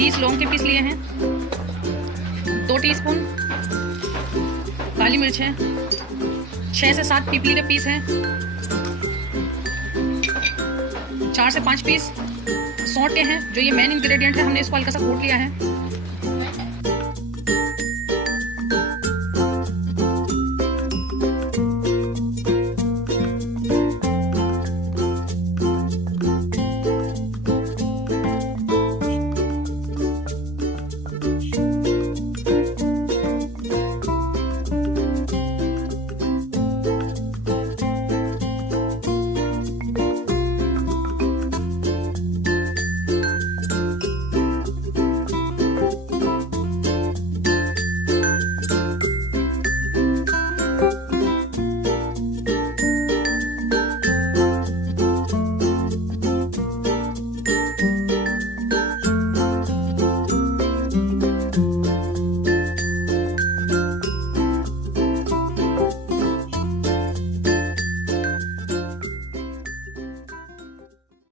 30 लौंग के पीस लिए हैं, 2 टीस्पून काली मिर्च है, 6 से 7 पीपली के पीस हैं, 4 से 5 पीस सौंठ के हैं, जो ये मेन इंग्रेडिएंट है। हमने इसको हल्का सा कूट लिया है।